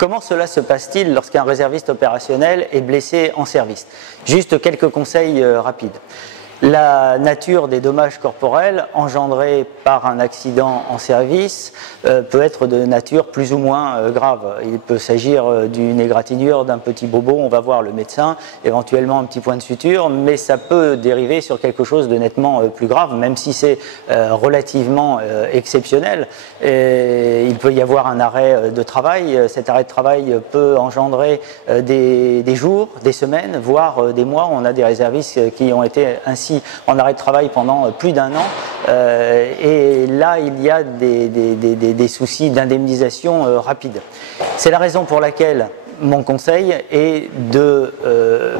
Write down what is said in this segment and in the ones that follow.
Comment cela se passe-t-il lorsqu'un réserviste opérationnel est blessé en service? Juste quelques conseils rapides. La nature des dommages corporels engendrés par un accident en service peut être de nature plus ou moins grave. Il peut s'agir d'une égratignure, d'un petit bobo, on va voir le médecin, éventuellement un petit point de suture, mais ça peut dériver sur quelque chose de nettement plus grave, même si c'est relativement exceptionnel. Et il peut y avoir un arrêt de travail. Cet arrêt de travail peut engendrer des jours, des semaines, voire des mois. On a des réservistes qui ont été ainsi en arrêt de travail pendant plus d'un an, et là il y a des soucis d'indemnisation rapide. C'est la raison pour laquelle mon conseil est de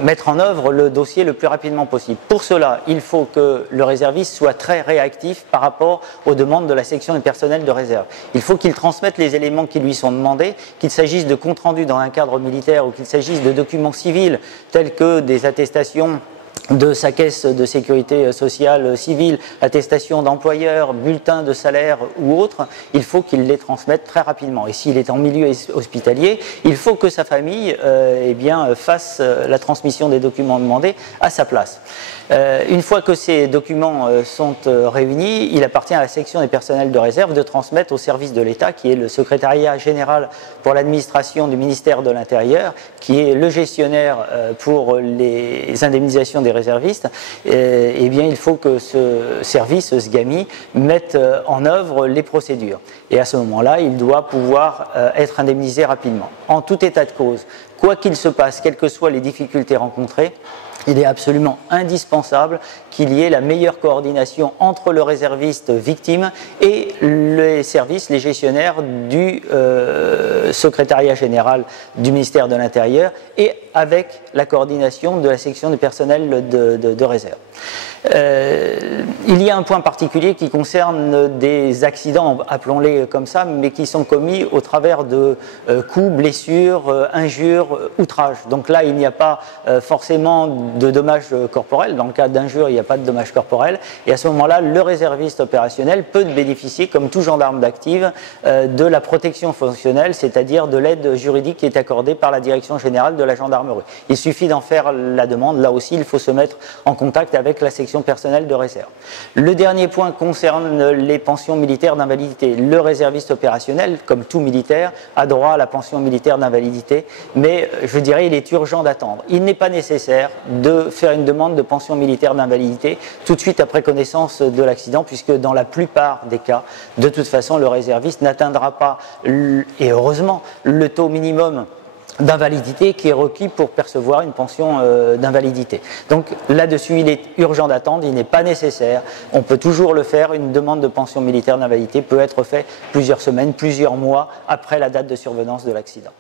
mettre en œuvre le dossier le plus rapidement possible. Pour cela, il faut que le réserviste soit très réactif par rapport aux demandes de la section du personnel de réserve. Il faut qu'il transmette les éléments qui lui sont demandés, qu'il s'agisse de comptes rendus dans un cadre militaire ou qu'il s'agisse de documents civils tels que des attestations de sa caisse de sécurité sociale civile, attestation d'employeur, bulletin de salaire ou autre, il faut qu'il les transmette très rapidement. Et s'il est en milieu hospitalier, il faut que sa famille fasse la transmission des documents demandés à sa place. Une fois que ces documents sont réunis, il appartient à la section des personnels de réserve de transmettre au service de l'État, qui est le secrétariat général pour l'administration du ministère de l'Intérieur, qui est le gestionnaire pour les indemnisations des réservistes. Eh bien, il faut que ce service, ce SGAMI, mette en œuvre les procédures. Et à ce moment-là, il doit pouvoir être indemnisé rapidement. En tout état de cause, quoi qu'il se passe, quelles que soient les difficultés rencontrées, il est absolument indispensable qu'il y ait la meilleure coordination entre le réserviste victime et les services, les gestionnaires du secrétariat général du ministère de l'Intérieur et avec la coordination de la section du personnel de réserve. Il y a un point particulier qui concerne des accidents, appelons-les comme ça, mais qui sont commis au travers de coups, blessures, injures, outrages. Donc là, il n'y a pas forcément de dommages corporels. Dans le cas d'injures, il n'y a pas de dommages corporels. Et à ce moment-là, le réserviste opérationnel peut bénéficier, comme tout gendarme d'active, de la protection fonctionnelle, c'est-à-dire de l'aide juridique qui est accordée par la Direction générale de la gendarmerie. Il suffit d'en faire la demande. Là aussi, il faut se mettre en contact avec la section personnelle de réserve. Le dernier point concerne les pensions militaires d'invalidité. Le réserviste opérationnel, comme tout militaire, a droit à la pension militaire d'invalidité, mais je dirais il est urgent d'attendre. Il n'est pas nécessaire de faire une demande de pension militaire d'invalidité tout de suite après connaissance de l'accident, puisque dans la plupart des cas, de toute façon, le réserviste n'atteindra pas, et heureusement, le taux minimum d'invalidité qui est requis pour percevoir une pension d'invalidité. Donc là-dessus, il est urgent d'attendre, il n'est pas nécessaire, on peut toujours le faire, une demande de pension militaire d'invalidité peut être faite plusieurs semaines, plusieurs mois après la date de survenance de l'accident.